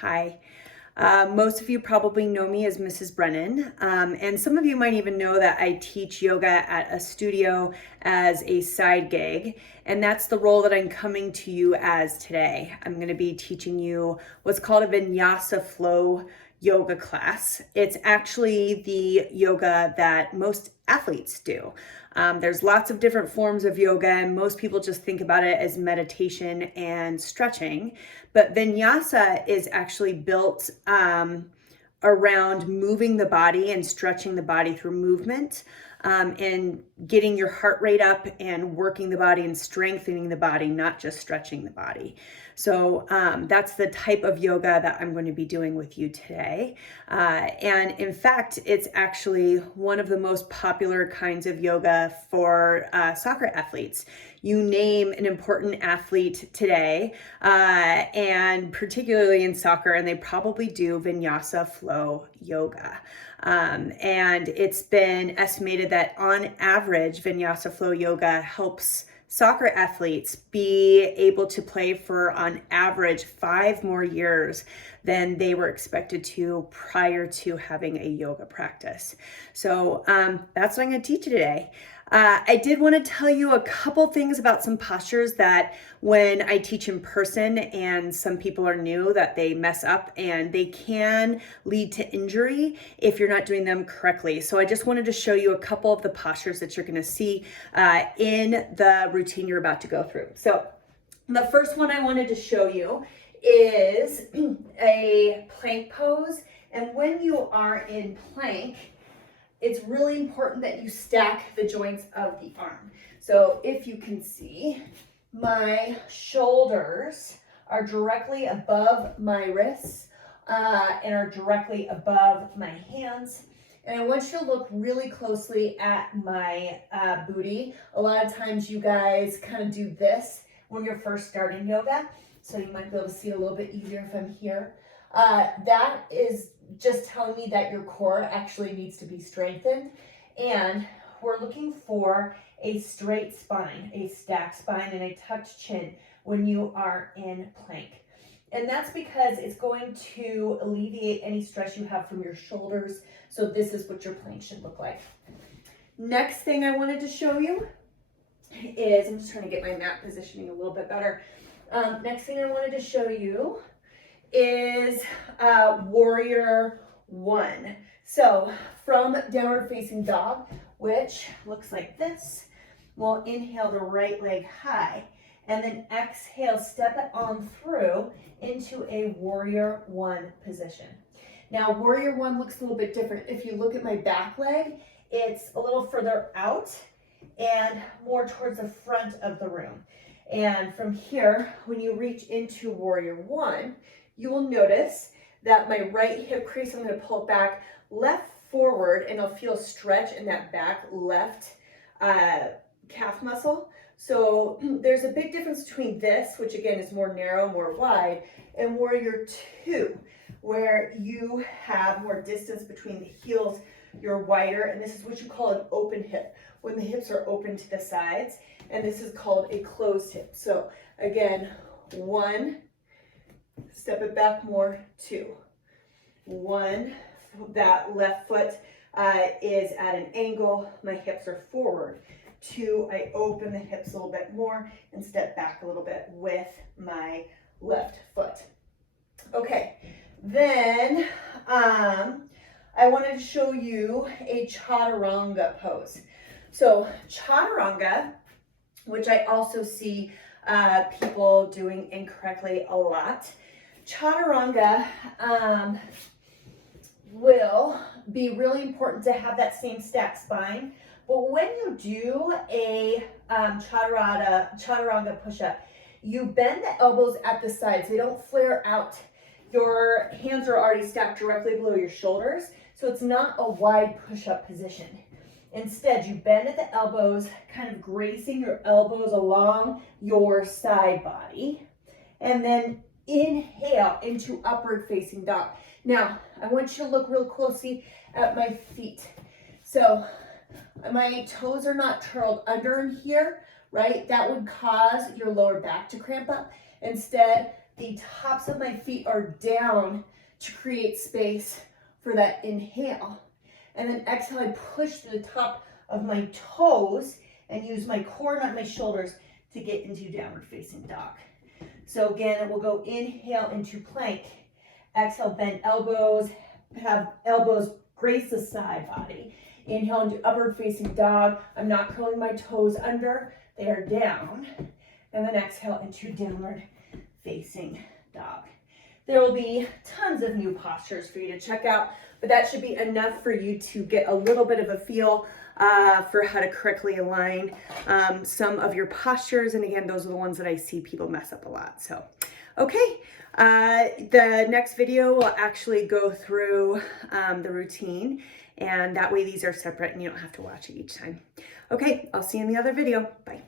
Hi. Most of you probably know me as Mrs. Brennan, and some of you might even know that I teach yoga at a studio as a side gig, and that's the role that I'm coming to you as today. I'm going to be teaching you what's called a Vinyasa Flow yoga class. It's actually the yoga that most athletes do. There's lots of different forms of yoga, and most people just think about it as meditation and stretching. But vinyasa is actually built around moving the body and stretching the body through movement, and getting your heart rate up and working the body and strengthening the body, not just stretching the body. So that's the type of yoga that I'm going to be doing with you today. And in fact, it's actually one of the most popular kinds of yoga for soccer athletes. You name an important athlete today, and particularly in soccer, and they probably do Vinyasa Flow yoga. And it's been estimated that on average, Vinyasa Flow yoga helps soccer athletes be able to play for on average 5 more years than they were expected to prior to having a yoga practice. So that's what I'm going to teach you today. I did want to tell you a couple things about some postures that when I teach in person and some people are new that they mess up, and they can lead to injury if you're not doing them correctly. So I just wanted to show you a couple of the postures that you're going to see in the routine you're about to go through. So the first one I wanted to show you is a plank pose. And when you are in plank, it's really important that you stack the joints of the arm. So if you can see, my shoulders are directly above my wrists and are directly above my hands. And I want you to look really closely at my booty. A lot of times you guys kind of do this when you're first starting yoga. So you might be able to see a little bit easier if I'm here. That is just telling me that your core actually needs to be strengthened. And we're looking for a straight spine, a stacked spine, and a tucked chin when you are in plank. And that's because it's going to alleviate any stress you have from your shoulders. So this is what your plank should look like. Next thing I wanted to show you is, I'm just trying to get my mat positioning a little bit better. Next thing I wanted to show you is Warrior One. So from downward facing dog, which looks like this, we'll inhale the right leg high, and then exhale, step it on through into a Warrior One position. Now Warrior One looks a little bit different. If you look at my back leg, it's a little further out and more towards the front of the room. And from here, when you reach into Warrior One, you will notice that my right hip crease, I'm going to pull it back left forward, and I'll feel a stretch in that back left calf muscle. So there's a big difference between this, which again is more narrow, more wide, and Warrior Two, where you have more distance between the heels, you're wider, and this is what you call an open hip, when the hips are open to the sides, and this is called a closed hip. So again, one, step it back more, two. One, that left foot is at an angle, my hips are forward. Two, I open the hips a little bit more and step back a little bit with my left foot. Okay, then I wanted to show you a chaturanga pose. So chaturanga, which I also see people doing incorrectly a lot. Chaturanga will be really important to have that same stacked spine. But when you do a chaturanga push-up, you bend the elbows at the sides. They don't flare out. Your hands are already stacked directly below your shoulders, so it's not a wide push-up position. Instead, you bend at the elbows, kind of gracing your elbows along your side body, and then inhale into upward facing dog. Now, I want you to look real closely at my feet. So my toes are not curled under in here, right? That would cause your lower back to cramp up. Instead, the tops of my feet are down to create space for that inhale. And then exhale, I push to the top of my toes and use my core, not my shoulders, to get into downward facing dog. So again, we'll go inhale into plank. Exhale, bend elbows, have elbows grace the side body. Inhale into upward facing dog. I'm not curling my toes under, they are down. And then exhale into downward facing dog. There will be tons of new postures for you to check out, but that should be enough for you to get a little bit of a feel for how to correctly align some of your postures. And again, those are the ones that I see people mess up a lot. So, okay, the next video will actually go through the routine, and that way these are separate and you don't have to watch it each time. Okay, I'll see you in the other video. Bye.